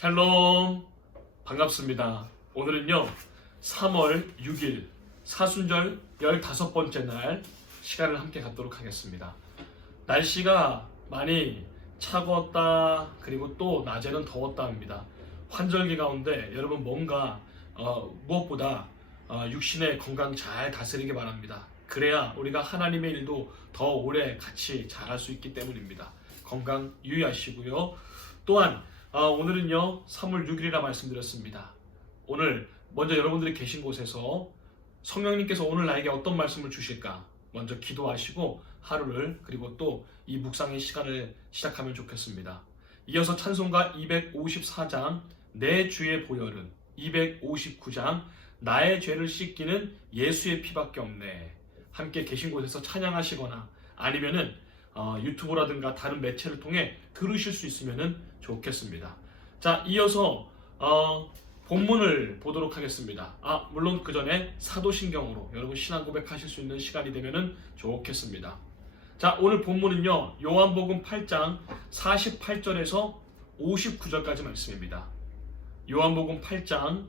샬롬, 반갑습니다. 오늘은요 3월 6일 사순절 15번째 날 시간을 함께 갖도록 하겠습니다. 날씨가 많이 차가웠다, 그리고 또 낮에는 더웠다 합니다. 환절기 가운데 여러분 뭔가 무엇보다 육신의 건강 잘 다스리기 바랍니다. 그래야 우리가 하나님의 일도 더 오래 같이 잘할 수 있기 때문입니다. 건강 유의하시고요. 또한 오늘은요 3월 6일이라 말씀드렸습니다. 오늘 먼저 여러분들이 계신 곳에서 성령님께서 오늘 나에게 어떤 말씀을 주실까 먼저 기도하시고 하루를, 그리고 또 이 묵상의 시간을 시작하면 좋겠습니다. 이어서 찬송가 254장 내 주의 보혈은, 259장 나의 죄를 씻기는 예수의 피밖에 없네, 함께 계신 곳에서 찬양하시거나 아니면은 유튜브라든가 다른 매체를 통해 들으실 수 있으면 좋겠습니다. 자, 이어서 본문을 보도록 하겠습니다. 물론 그 전에 사도신경으로 여러분 신앙 고백하실 수 있는 시간이 되면 좋겠습니다. 자, 오늘 본문은요 요한복음 8장 48절에서 59절까지 말씀입니다. 요한복음 8장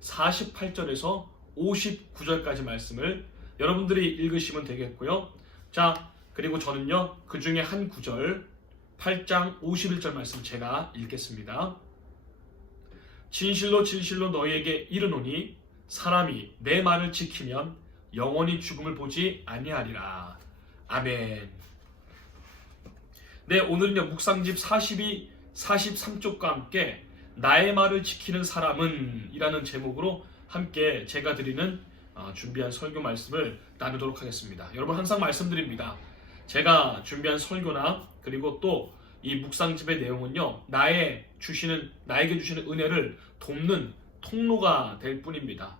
48절에서 59절까지 말씀을 여러분들이 읽으시면 되겠고요. 자, 그리고 저는요 그 중에 한 구절 8장 51절 말씀 제가 읽겠습니다. 진실로 진실로 너희에게 이르노니 사람이 내 말을 지키면 영원히 죽음을 보지 아니하리라. 아멘. 네, 오늘은요 묵상집 42, 43쪽과 함께 나의 말을 지키는 사람은 이라는 제목으로 함께 제가 드리는 준비한 설교 말씀을 나누도록 하겠습니다. 여러분 항상 말씀드립니다. 제가 준비한 설교나 그리고 또 이 묵상집의 내용은요 나에게 주시는 은혜를 돕는 통로가 될 뿐입니다.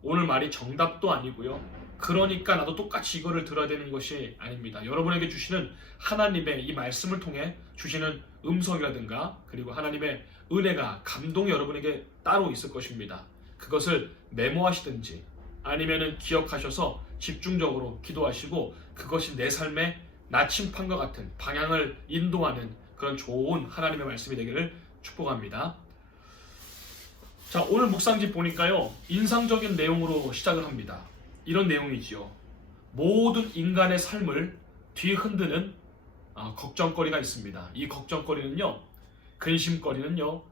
오늘 말이 정답도 아니고요, 그러니까 나도 똑같이 이거를 들어야 되는 것이 아닙니다. 여러분에게 주시는 하나님의 이 말씀을 통해 주시는 음성이라든가 그리고 하나님의 은혜가, 감동이 여러분에게 따로 있을 것입니다. 그것을 메모하시든지 아니면은 기억하셔서 집중적으로 기도하시고 그것이 내 삶의 나침판과 같은 방향을 인도하는 그런 좋은 하나님의 말씀이 되기를 축복합니다. 자, 오늘 묵상집 보니까요 인상적인 내용으로 시작을 합니다. 이런 내용이지요. 모든 인간의 삶을 뒤흔드는 걱정거리가 있습니다. 이 걱정거리는요, 근심거리는요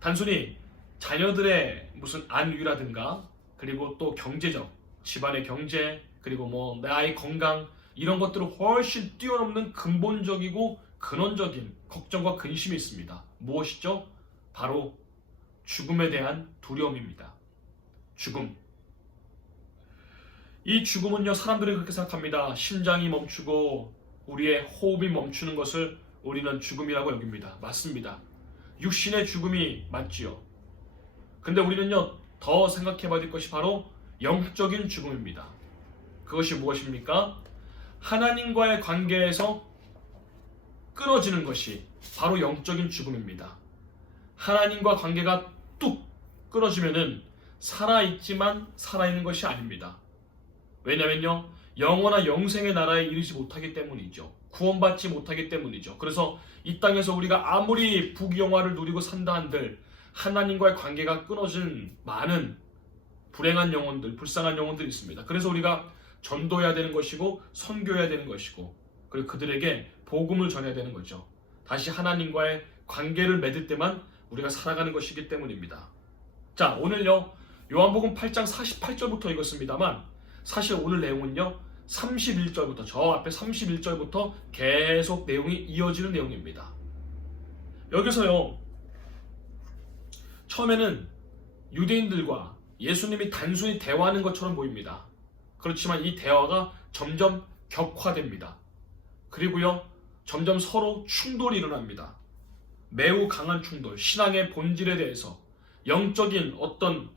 단순히 자녀들의 무슨 안위라든가 그리고 또 경제적, 집안의 경제, 그리고 뭐 나의 건강, 이런 것들을 훨씬 뛰어넘는 근본적이고 근원적인 걱정과 근심이 있습니다. 무엇이죠? 바로 죽음에 대한 두려움입니다. 죽음. 이 죽음은요 사람들이 그렇게 생각합니다. 심장이 멈추고 우리의 호흡이 멈추는 것을 우리는 죽음이라고 여깁니다. 맞습니다. 육신의 죽음이 맞지요. 근데 우리는요 더 생각해봐야 될 것이 바로 영적인 죽음입니다. 그것이 무엇입니까? 하나님과의 관계에서 끊어지는 것이 바로 영적인 죽음입니다. 하나님과 관계가 뚝 끊어지면은 살아있지만 살아있는 것이 아닙니다. 왜냐면요 영원한 영생의 나라에 이르지 못하기 때문이죠. 구원받지 못하기 때문이죠. 그래서 이 땅에서 우리가 아무리 부귀영화를 누리고 산다 한들 하나님과의 관계가 끊어진 많은 불행한 영혼들, 불쌍한 영혼들이 있습니다. 그래서 우리가 전도해야 되는 것이고 선교해야 되는 것이고 그리고 그들에게 복음을 전해야 되는 거죠. 다시 하나님과의 관계를 맺을 때만 우리가 살아가는 것이기 때문입니다. 자, 오늘요 요한복음 8장 48절부터 읽었습니다만 사실 오늘 내용은요 31절부터, 저 앞에 31절부터 계속 내용이 이어지는 내용입니다. 여기서요 처음에는 유대인들과 예수님이 단순히 대화하는 것처럼 보입니다. 그렇지만 이 대화가 점점 격화됩니다. 그리고요 점점 서로 충돌이 일어납니다. 매우 강한 충돌, 신앙의 본질에 대해서, 영적인 어떤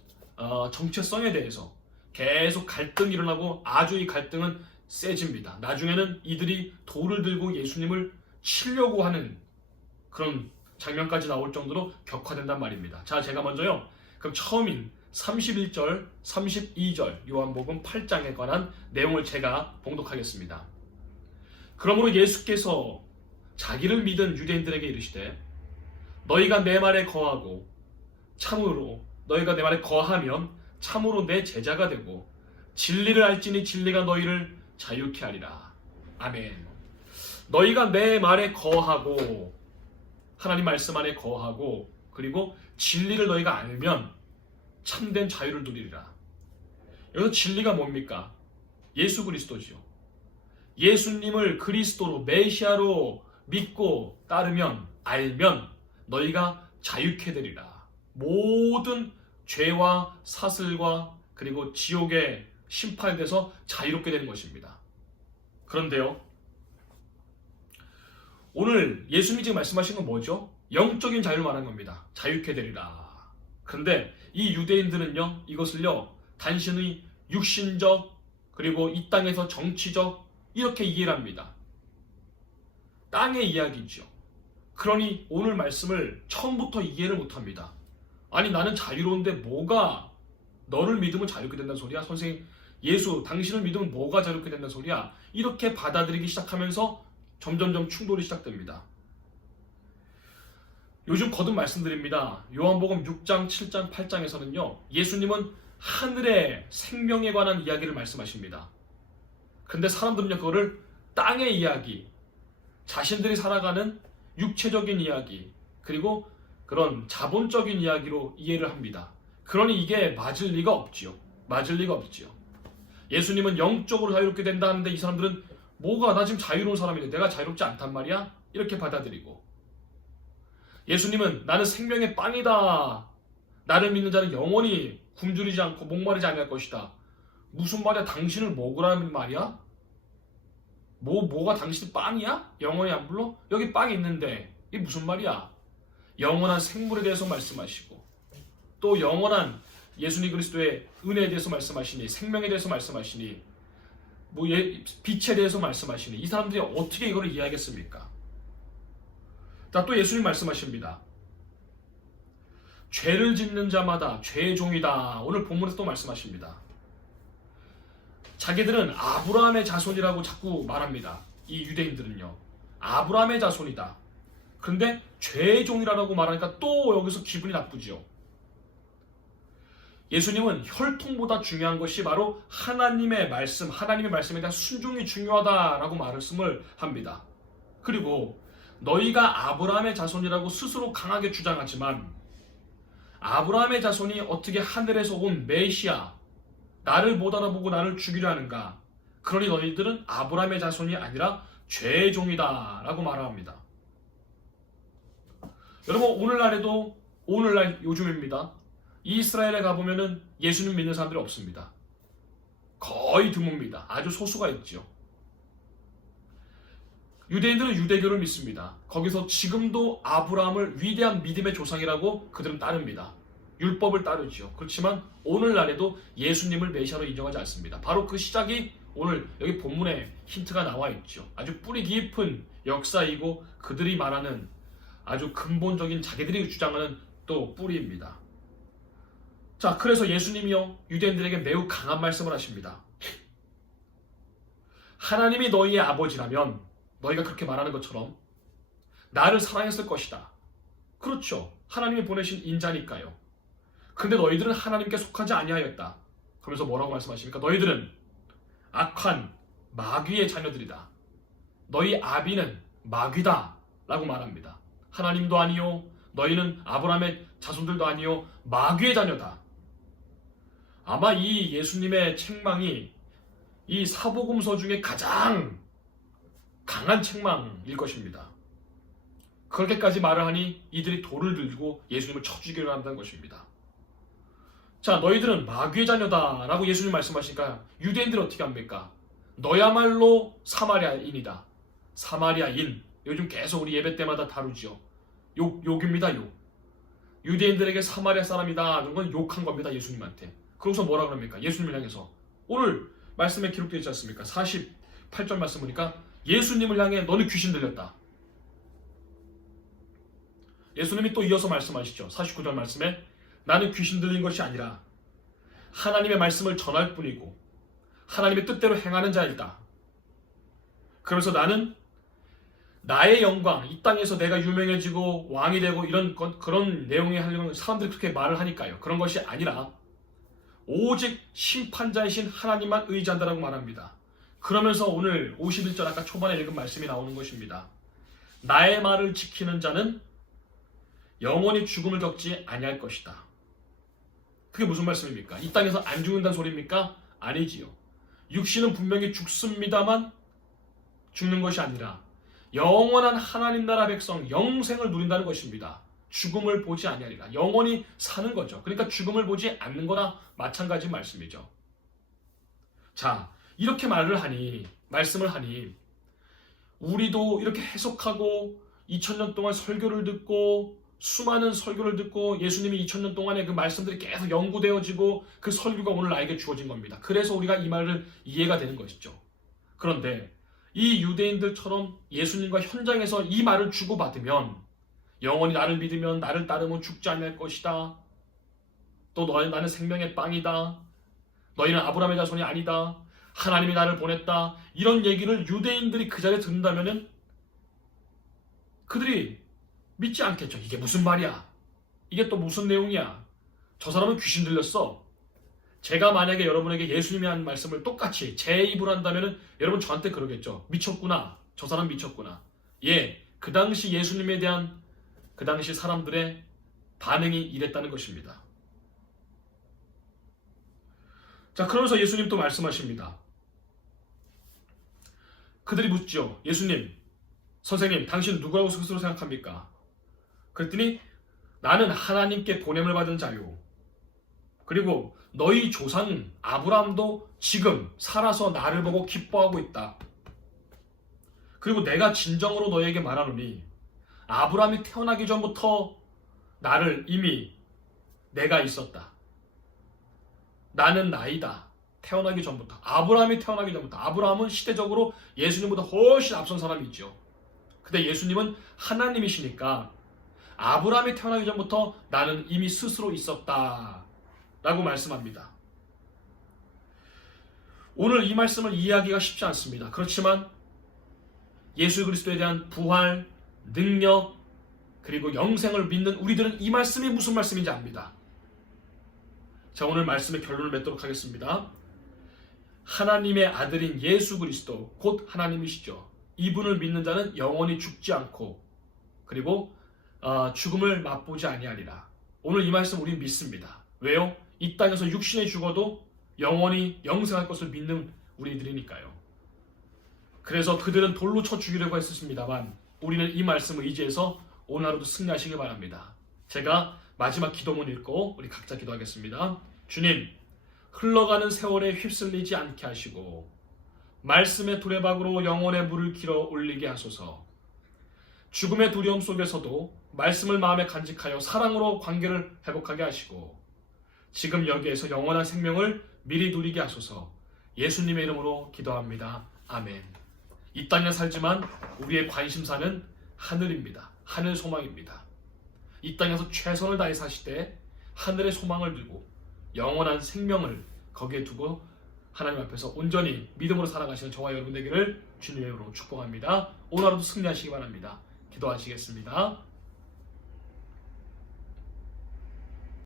정체성에 대해서 계속 갈등이 일어나고 아주 이 갈등은 세집니다. 나중에는 이들이 돌을 들고 예수님을 치려고 하는 그런 장면까지 나올 정도로 격화된단 말입니다. 자, 제가 먼저요 그럼 처음인 31절, 32절 요한복음 8장에 관한 내용을 제가 봉독하겠습니다. 그러므로 예수께서 자기를 믿은 유대인들에게 이르시되 너희가 내 말에 거하고 참으로 너희가 내 말에 거하면 참으로 내 제자가 되고 진리를 알지니 진리가 너희를 자유케 하리라. 아멘. 너희가 내 말에 거하고 하나님 말씀 안에 거하고 그리고 진리를 너희가 알면 참된 자유를 누리리라. 여기서 진리가 뭡니까? 예수 그리스도지요. 예수님을 그리스도로 메시아로 믿고 따르면 알면 너희가 자유케 되리라. 모든 죄와 사슬과 그리고 지옥의 심판에 대해서 자유롭게 되는 것입니다. 그런데요, 오늘 예수님이 지금 말씀하신 건 뭐죠? 영적인 자유를 말하는 겁니다. 자유케 되리라. 그런데 이 유대인들은요, 이것을요 단순히 육신적 그리고 이 땅에서 정치적 이렇게 이해를 합니다. 땅의 이야기죠. 그러니 오늘 말씀을 처음부터 이해를 못합니다. 아니 나는 자유로운데 뭐가 너를 믿으면 자유롭게 된다는 소리야? 선생님, 예수 당신을 믿으면 뭐가 자유롭게 된다는 소리야? 이렇게 받아들이기 시작하면서 점점점 충돌이 시작됩니다. 요즘 거듭 말씀드립니다. 요한복음 6장, 7장, 8장에서는요 예수님은 하늘의 생명에 관한 이야기를 말씀하십니다. 근데 사람들은요 그거를 땅의 이야기, 자신들이 살아가는 육체적인 이야기, 그리고 그런 자본적인 이야기로 이해를 합니다. 그러니 이게 맞을 리가 없지요. 맞을 리가 없지요. 예수님은 영적으로 자유롭게 된다 하는데 이 사람들은 뭐가 나 지금 자유로운 사람인데 내가 자유롭지 않단 말이야? 이렇게 받아들이고, 예수님은 나는 생명의 빵이다. 나를 믿는 자는 영원히 굶주리지 않고 목마르지 않을 것이다. 무슨 말이야? 당신을 먹으라는 말이야? 뭐가 당신 빵이야? 영원히 안 불러? 여기 빵이 있는데 이게 무슨 말이야? 영원한 생물에 대해서 말씀하시고 또 영원한 예수님 그리스도의 은혜에 대해서 말씀하시니 생명에 대해서 말씀하시니 빛에 대해서 말씀하시니 이 사람들이 어떻게 이걸 이해하겠습니까? 자, 또 예수님 말씀하십니다. 죄를 짓는 자마다 죄의 종이다. 오늘 본문에서 또 말씀하십니다. 자기들은 아브라함의 자손이라고 자꾸 말합니다. 이 유대인들은요. 아브라함의 자손이다. 그런데 죄의 종이라고 말하니까 또 여기서 기분이 나쁘죠. 예수님은 혈통보다 중요한 것이 바로 하나님의 말씀, 하나님의 말씀에 대한 순종이 중요하다라고 말씀을 합니다. 그리고 너희가 아브라함의 자손이라고 스스로 강하게 주장하지만 아브라함의 자손이 어떻게 하늘에서 온 메시아, 나를 못 알아보고 나를 죽이려 하는가? 그러니 너희들은 아브라함의 자손이 아니라 죄의 종이다 라고 말합니다. 여러분, 오늘날 요즘입니다. 이스라엘에 가보면은 예수님 믿는 사람들이 없습니다. 거의 드뭅니다. 아주 소수가 있죠. 유대인들은 유대교를 믿습니다. 거기서 지금도 아브라함을 위대한 믿음의 조상이라고 그들은 따릅니다. 율법을 따르죠. 그렇지만 오늘날에도 예수님을 메시아로 인정하지 않습니다. 바로 그 시작이 오늘 여기 본문에 힌트가 나와 있죠. 아주 뿌리 깊은 역사이고 그들이 말하는 아주 근본적인 자기들이 주장하는 또 뿌리입니다. 자, 그래서 예수님이요 유대인들에게 매우 강한 말씀을 하십니다. 하나님이 너희의 아버지라면 너희가 그렇게 말하는 것처럼 나를 사랑했을 것이다. 그렇죠. 하나님이 보내신 인자니까요. 근데 너희들은 하나님께 속하지 아니하였다. 그러면서 뭐라고 말씀하십니까? 너희들은 악한 마귀의 자녀들이다. 너희 아비는 마귀다 라고 말합니다. 하나님도 아니요, 너희는 아브라함의 자손들도 아니요, 마귀의 자녀다. 아마 이 예수님의 책망이 이 사복음서 중에 가장 강한 책망일 것입니다. 그렇게까지 말을 하니 이들이 돌을 들고 예수님을 쳐 죽이려 한다는 것입니다. 자, 너희들은 마귀의 자녀다 라고 예수님 말씀하시니까 유대인들은 어떻게 합니까? 너야말로 사마리아인이다. 사마리아인, 요즘 계속 우리 예배 때마다 다루죠. 욕입니다. 욕. 유대인들에게 사마리아 사람이다 이런 건 욕한 겁니다. 예수님한테. 그러고서 뭐라 그럽니까? 예수님을 향해서 오늘 말씀에 기록되어 있지 않습니까? 48절 말씀 보니까 예수님을 향해 너는 귀신 들렸다. 예수님이 또 이어서 말씀하시죠. 49절 말씀에 나는 귀신 들린 것이 아니라 하나님의 말씀을 전할 뿐이고 하나님의 뜻대로 행하는 자이다. 그러면서 나는 나의 영광, 이 땅에서 내가 유명해지고 왕이 되고 이런 그런 내용에 하려면 사람들이 그렇게 말을 하니까요. 그런 것이 아니라 오직 심판자이신 하나님만 의지한다라고 말합니다. 그러면서 오늘 51절 아까 초반에 읽은 말씀이 나오는 것입니다. 나의 말을 지키는 자는 영원히 죽음을 겪지 아니할 것이다. 그게 무슨 말씀입니까? 이 땅에서 안 죽는다는 소리입니까? 아니지요. 육신은 분명히 죽습니다만 죽는 것이 아니라 영원한 하나님 나라 백성 영생을 누린다는 것입니다. 죽음을 보지 아니하리라. 영원히 사는 거죠. 그러니까 죽음을 보지 않는 거나 마찬가지 말씀이죠. 자, 이렇게 말씀을 하니 우리도 이렇게 해석하고 2000년 동안 설교를 듣고 수많은 설교를 듣고 예수님이 2000년 동안에 그 말씀들이 계속 연구되어지고 그 설교가 오늘 나에게 주어진 겁니다. 그래서 우리가 이 말을 이해가 되는 것이죠. 그런데 이 유대인들처럼 예수님과 현장에서 이 말을 주고받으면 영원히 나를 믿으면 나를 따르면 죽지 않을 것이다. 또 나는 생명의 빵이다. 너희는 아브라함의 자손이 아니다. 하나님이 나를 보냈다. 이런 얘기를 유대인들이 그 자리에 듣는다면 그들이 믿지 않겠죠. 이게 무슨 말이야? 이게 또 무슨 내용이야? 저 사람은 귀신 들렸어. 제가 만약에 여러분에게 예수님이 한 말씀을 똑같이 제 입으로 한다면 여러분 저한테 그러겠죠. 미쳤구나. 저 사람 미쳤구나. 예, 그 당시 예수님에 대한 그 당시 사람들의 반응이 이랬다는 것입니다. 자, 그러면서 예수님 또 말씀하십니다. 그들이 묻죠. 예수님, 선생님, 당신 누구라고 스스로 생각합니까? 그랬더니 나는 하나님께 보냄을 받은 자요. 그리고 너희 조상 아브라함도 지금 살아서 나를 보고 기뻐하고 있다. 그리고 내가 진정으로 너에게 말하노니 아브라함이 태어나기 전부터 나를 이미 내가 있었다. 나는 나이다. 태어나기 전부터. 아브라함이 태어나기 전부터. 아브라함은 시대적으로 예수님보다 훨씬 앞선 사람이죠. 근데 예수님은 하나님이시니까 아브라함이 태어나기 전부터 나는 이미 스스로 있었다 라고 말씀합니다. 오늘 이 말씀을 이해하기가 쉽지 않습니다. 그렇지만 예수 그리스도에 대한 부활, 능력, 그리고 영생을 믿는 우리들은 이 말씀이 무슨 말씀인지 압니다. 자, 오늘 말씀의 결론을 맺도록 하겠습니다. 하나님의 아들인 예수 그리스도, 곧 하나님이시죠. 이분을 믿는 자는 영원히 죽지 않고 그리고 죽음을 맛보지 아니하리라. 오늘 이 말씀 우리는 믿습니다. 왜요? 이 땅에서 육신에 죽어도 영원히 영생할 것을 믿는 우리들이니까요. 그래서 그들은 돌로 쳐 죽이려고 했었습니다만 우리는 이 말씀을 의지해서 오늘 하루도 승리하시길 바랍니다. 제가 마지막 기도문 읽고 우리 각자 기도하겠습니다. 주님, 흘러가는 세월에 휩쓸리지 않게 하시고 말씀의 두레박으로 영혼의 물을 길어 올리게 하소서. 죽음의 두려움 속에서도 말씀을 마음에 간직하여 사랑으로 관계를 회복하게 하시고 지금 여기에서 영원한 생명을 미리 누리게 하소서. 예수님의 이름으로 기도합니다. 아멘. 이 땅에 살지만 우리의 관심사는 하늘입니다. 하늘 소망입니다. 이 땅에서 최선을 다해 사시되 하늘의 소망을 두고 영원한 생명을 거기에 두고 하나님 앞에서 온전히 믿음으로 살아가시는 저와 여러분 되기를 주님의 이름으로 축복합니다. 오늘 하루도 승리하시기 바랍니다. 기도하시겠습니다.